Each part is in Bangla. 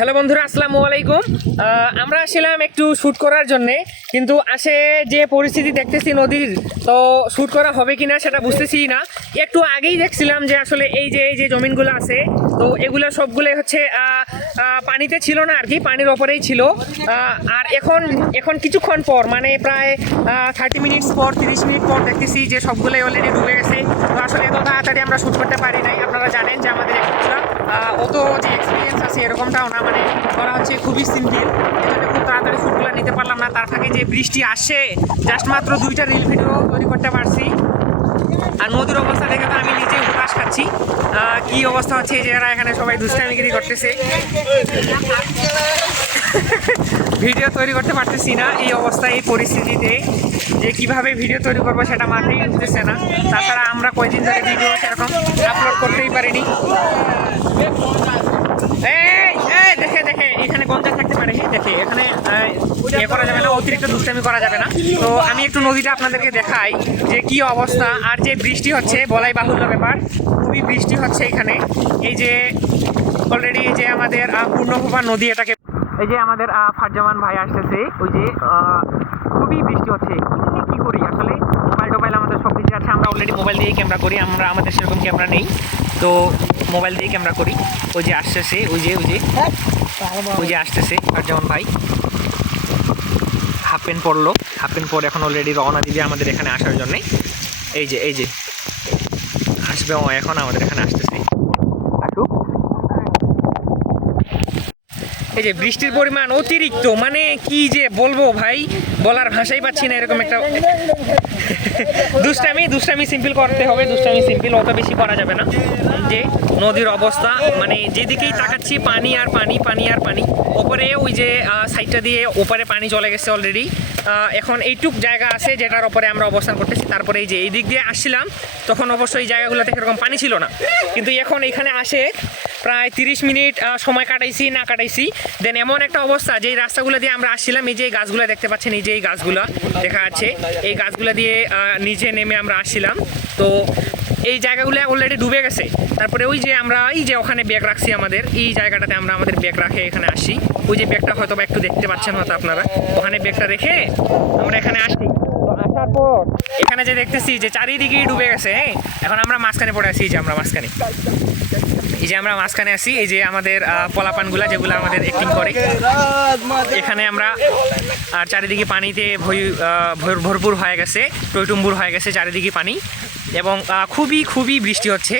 হ্যালো বন্ধুরা, আসসালামু আলাইকুম। আমরা আসছিলাম একটু শ্যুট করার জন্যে, কিন্তু আসে যে পরিস্থিতি দেখতেছি নদীর, তো শ্যুট করা হবে কি না সেটা বুঝতেছি না। একটু আগেই দেখছিলাম যে আসলে এই যে এই যে জমিনগুলো আছে, তো এগুলো সবগুলোই হচ্ছে পানিতে ছিল না আর কি, পানির ওপরেই ছিল। আর এখন এখন কিছুক্ষণ পর মানে প্রায় থার্টি মিনিটস পর, তিরিশ মিনিট পর দেখতেছি যে সবগুলোই অলরেডি ডুবে গেছে। তো আসলে এত তাড়াতাড়ি আমরা শ্যুট করতে পারি নাই, আপনারা জানেন যে আমাদের অত যে এক্সপিরিয়েন্স আছে, এরকমটাও না। মানে করা হচ্ছে খুবই সিম্পল এজন্য খুব তাড়াতাড়ি ফুটগুলো নিতে পারলাম না। তার ফাঁকে যে বৃষ্টি আসে জাস্ট মাত্র দুইটা রিল ভিডিও তৈরি করতে পারছি। আর নদীর অবস্থা দেখে তো আমি নিজেই হুতাশ খাচ্ছি। কী অবস্থা হচ্ছে যারা এখানে সবাই দুষ্টামিগিরি করতেছে। ভিডিও তৈরি করতে পারতেছি না এই অবস্থায় এই পরিস্থিতিতে। যে কীভাবে ভিডিও তৈরি করব সেটা মাথায় উঠতেছে না। তাছাড়া আমরা কয়দিন ধরে ভিডিও সেরকম আপলোড করতেই পারিনি। দেখে দেখে এখানে গঞ্জা থাকতে পারে। দেখে এখানে ইয়ে করা যাবে না অতিরিক্ত দুষ্টামি করা যাবে না। তো আমি একটু নদীটা আপনাদেরকে দেখাই যে কি অবস্থা আর যে বৃষ্টি হচ্ছে বলাই বাহুল্য ব্যাপার। খুবই বৃষ্টি হচ্ছে এখানে। এই যে অলরেডি যে আমাদের আহ, পূর্ণভবা নদী এটাকে এই যে আমাদের ফারজামান ভাই আসতেছে, ওই যে খুবই বৃষ্টি হচ্ছে। এমনি কি করি? আসলে মোবাইল টোবাইল আমাদের সব কিছু আছে, আমরা অলরেডি মোবাইল দিয়েই ক্যামেরা করি, আমরা, আমাদের সেরকম ক্যামেরা নেই। তো মোবাইল দিয়েই ক্যামেরা করি। ওই যে আসতেছে, ওই যে ওই যে ওই যে আসতেছে ফারজামান ভাই। হাফ প্যান্ট পরলো, হাফ প্যান্ট পরে এখন অলরেডি রওনা দিবে আমাদের এখানে আসার জন্যে। এই যে এই যে, আসবে ও এখন আমাদের এখানে আসতেছে। এই যে বৃষ্টির পরিমাণ অতিরিক্ত মানে কি যে বলব ভাই? বলার ভাষাই পাচ্ছি না এরকম একটা দুষ্টামি দুষ্টামি সিম্পল করতে হবে, দুষ্টামি সিম্পল অত বেশি করা যাবে না। যে নদীর অবস্থা। মানে যেদিকেই তাকাচ্ছি, পানি আর পানি পানি আর পানি। ওপরে ওই যে সাইডটা দিয়ে ওপরে পানি চলে গেছে অলরেডি এখন এইটুক জায়গা আছে যেটার ওপরে আমরা অবস্থান করতেছি। তারপরে এই যে এই দিক দিয়ে আসছিলাম, তখন অবশ্যই এই জায়গাগুলোতে এরকম পানি ছিল না। কিন্তু এখন এখানে আসে, প্রায় তিরিশ মিনিট সময় কাটাইছি, না কাটাইছি। দেন এমন একটা অবস্থা যে রাস্তাগুলো দিয়ে আমরা আসছিলাম, এই যে গাছগুলো দেখতে পাচ্ছেন, এই যে এই গাছগুলো দেখা যাচ্ছে। এই গাছগুলো দিয়ে নিচে নেমে আমরা আসছিলাম। তো এই জায়গাগুলো অলরেডি ডুবে গেছে। তারপরে ওই যে আমরা এই যে ওখানে ব্যাগ রাখছি আমাদের এই জায়গাটাতে আমরা আমাদের ব্যাগ রাখে এখানে আসি। ওই যে ব্যাগটা হয়তো বা একটু দেখতে পাচ্ছেন হয়তো আপনারা। ওখানে ব্যাগটা রেখে আমরা এখানে আসি আসার পর এখানে যে দেখতেছি যে চারিদিকেই ডুবে গেছে হ্যাঁ? এখন আমরা মাঝখানে পড়ে আসি যে আমরা মাঝখানে। এই যে আমরা মাঝখানে আসি এই যে আমাদের পলাপানগুলা যেগুলো আমাদের অ্যাক্টিং করে। এখানে আমরা, আর চারিদিকে পানিতে ভরপুর হয়ে গেছে টইটুম্বুর হয়ে গেছে চারিদিকে পানি। এবং খুবই খুবই বৃষ্টি হচ্ছে,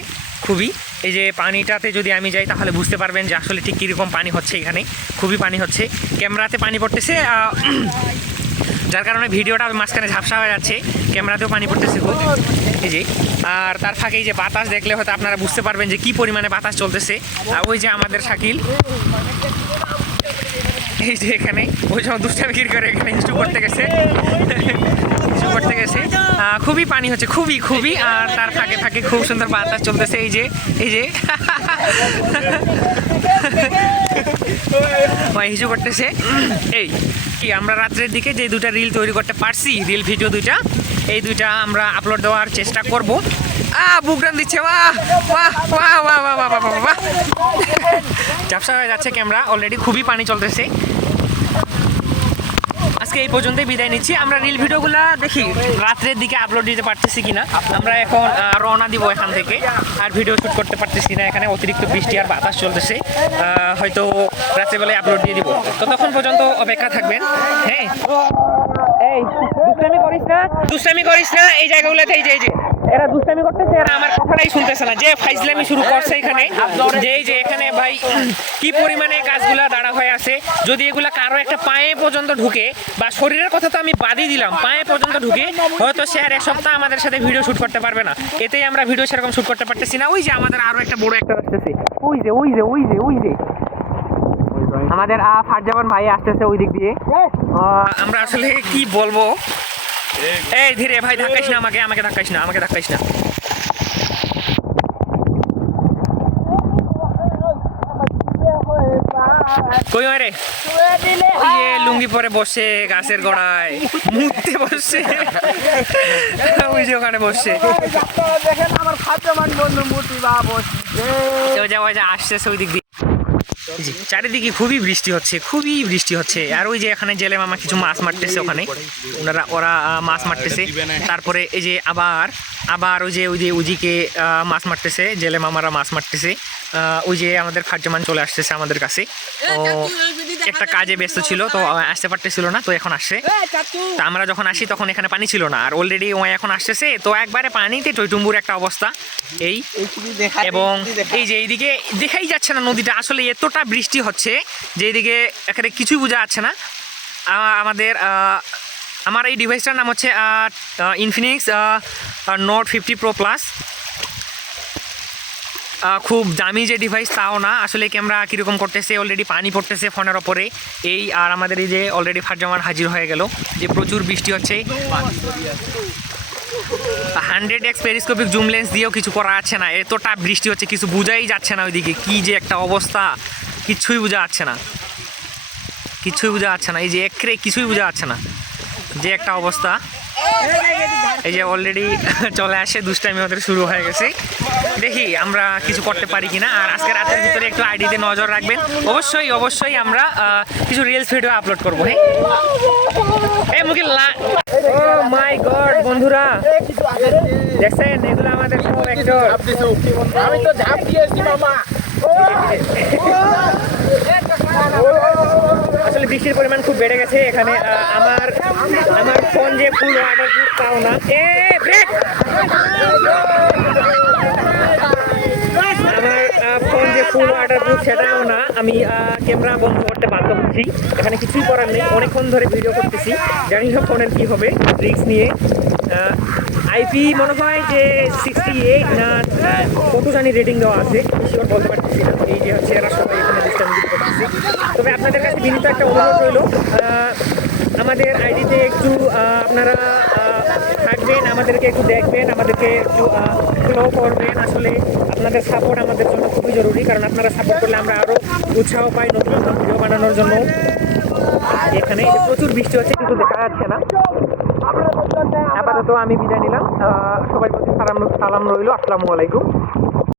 খুবই। এই যে পানিটাতে যদি আমি যাই, তাহলে বুঝতে পারবেন যে আসলে ঠিক কীরকম পানি হচ্ছে এখানে। খুবই পানি হচ্ছে। ক্যামেরাতে পানি পড়তেছে যার কারণে ভিডিওটা মাঝখানে ঝাপসা হয়ে যাচ্ছে, ক্যামেরাতেও পানি পড়তেছে যে, আর তার ফাঁকে যে বাতাস দেখলে হয়তো আপনারা বুঝতে পারবেন যে কি পরিমাণে বাতাস চলতেছে। আর ওই যে আমাদের শাকিল। এই যে এখানে ওই যখন দুষ্টামি করে এখানে হিস্টু করতে গেছে। হিস্টু করতে গেছে। খুবই পানি হচ্ছে, খুবই খুবই। আর তার ফাঁকে ফাঁকে খুব সুন্দর বাতাস চলতেছে। এই যে এই যে। ভাই হিসু করতেছে। এই, কি, আমরা রাত্রের দিকে যে দুটা রিল তৈরি করতে পারছি রিল ভিডিও দুইটা, এই দুইটা আমরা আপলোড দেওয়ার চেষ্টা করব। আ বুকডান দিচ্ছে, বাহ বাহ বাহ বাহ বাহ বাহ বাহ বাহ। ঝাপসা হয়ে যাচ্ছে ক্যামেরা অলরেডি খুবই পানি চলতেছে। আজকে এই পর্যন্তই বিদায় নিচ্ছি। আমরা রিল ভিডিওগুলো দেখি, রাত্রের দিকে আপলোড দিতে পারতেছি কিনা। আমরা এখন রওনা দিব এখান থেকে। আর ভিডিও শুট করতে পারতেছি না এখানে, অতিরিক্ত বৃষ্টি আর বাতাস চলতেছে। হয়তো রাত্রেবেলায় আপলোড দিয়ে দিব। তো তখন পর্যন্ত অপেক্ষা থাকবেন। হ্যাঁ। দুষ্টামি করিস না। দুষ্টামি করিস না এই জায়গাগুলোতে এই যে এই যে। এরা দুষ্টামি করতেছে এরা আমার কথাটাই শুনতেছে না যে ফাইজলামি শুরু করছে এখানে যে যে এখানে ভাই কি পরিমাণে গাছগুলা দাঁড়া হয়ে আছে যদি এগুলা কারও একটা পায়ে পর্যন্ত ঢুকে বা শরীরের কথা তো আমি বাদই দিলাম পায়ে পর্যন্ত ঢুকে হয়তো সে আর এক সপ্তাহ আমাদের সাথে ভিডিও শুট করতে পারবে না। এতেই আমরা ভিডিও সেরকম শুট করতে পারতেছি না। ওই যে আমাদের আরও একটা বড় একটা আসতেছে ওই যে ওই যে ওই যে ওই যে। আমাদের ফারজামান ভাই আসতেছে ওই দিক দিয়ে। আমরা আসলে কি বলব? এই ধীরে ভাই ধাক্কাইস না আমাকে আমাকে ধাক্কাইস না আমাকে ধাক্কাইস না। কই রে ওই যে লুঙ্গি পরে বসে গাছের গোড়ায় মুততে বসছে ওই যে ওখানে বসছে দেখেন আমার খাদ্যমান বন্ধু মুটি বা ওই যে আসতেছে ওই দিক দিয়ে। জি। চারিদিকে খুবই বৃষ্টি হচ্ছে খুবই বৃষ্টি হচ্ছে। আর ওই যে এখানে জেলে মামা কিছু মাছ মারতেছে ওখানে। ওনারা ওরা মাছ মারতেছে। তারপরে এই যে আবার আবার ওই যে ওই যে উজিকে আহ, মাছ মারতেছে জেলে মামারা মাছ মারতেছে। আহ, ওই যে আমাদের ফার্জমান চলে আসতেছে আমাদের কাছে। তো একটা কাজে ব্যস্ত ছিল তো আসতে পারতেছিল না তো এখন আসছে। তা আমরা যখন আসি তখন এখানে পানি ছিল না আর অলরেডি ও এখন আসতেছে। তো একবারে পানিতে টইটুম্বুর একটা অবস্থা এই। এবং এই যে এইদিকে দেখাই যাচ্ছে না নদীটা আসলে এতটা বৃষ্টি হচ্ছে যে এইদিকে এখানে কিছুই বোঝা যাচ্ছে না। আমাদের আমার এই ডিভাইসটার নাম হচ্ছে Infinix note fifty pro plus খুব দামি যে ডিভাইস তাও না। আসলে ক্যামেরা কীরকম করতেছে অলরেডি পানি পড়তেছে ফোনের ওপরে। এই আর আমাদের এই যে অলরেডি ফারজামান হাজির হয়ে গেল, যে প্রচুর বৃষ্টি হচ্ছে। Hundred x periscopic zoom lens দিয়েও কিছু করা যাচ্ছে না। এতটা বৃষ্টি হচ্ছে, কিছু বোঝাই যাচ্ছে না ওইদিকে। কি যে একটা অবস্থা, কিছুই বোঝা যাচ্ছে না। কিছুই বোঝা যাচ্ছে না। এই যে একরে কিছুই বোঝা যাচ্ছে না। যে একটা অবস্থা। এই যে অলরেডি চলে আসে দুষ্টামি ওদের শুরু হয়ে গেছে। দেখি আমরা কিছু করতে পারি কিনা। আর আজকে রাতের ভিতরে একটু আইডিতে নজর রাখবেন। অবশ্যই অবশ্যই আমরা কিছু রিলস ভিডিও আপলোড করব হ্যাঁ? এই মুখে মাই গড বন্ধুরা। দেখছেন? এগুলো আমাদের সব একজন আমি তো ঝাঁপ দিয়েছি মামা। আসলে বৃষ্টির পরিমাণ খুব বেড়ে গেছে। এখানে আমার আমার ফোন যে ফুল ওয়াটার প্রুফ তাও না। আমার ফোন যে ফুল ওয়াটার প্রুফ সেটাও না। আমি ক্যামেরা বন্ধ করতে বাধ্য হচ্ছি। এখানে কিছুই করার নেই। অনেকক্ষণ ধরে ভিডিও করতেছি। জানি না ফোনের কী হবে। রিক্স নিয়ে আইপি মনে হয় যে সিক্সটি এইট না কত জানি রেটিং দেওয়া আছে বলতে পারতেছি না। এই যে হচ্ছে এরা সবাই এখানে ডিস্টার্ব করতেছি তবে আপনাদের কাছে বিনীত একটা অনুরোধ রইল। আমাদের আইডিতে একটু আপনারা থাকবেন আমাদেরকে একটু দেখবেন, আমাদেরকে একটু ফলো করবেন। আসলে আপনাদের সাপোর্ট আমাদের জন্য খুবই জরুরি, কারণ আপনারা সাপোর্ট করলে আমরা আরও উৎসাহ পাই নতুন নতুন ভিডিও বানানোর জন্য। এখানে প্রচুর বৃষ্টি হচ্ছে, কিন্তু দেখা যাচ্ছে না। আপাতত আমি বিদায় নিলাম। সবাই প্রতি সালাম সালাম রইল। আসসালামু আলাইকুম।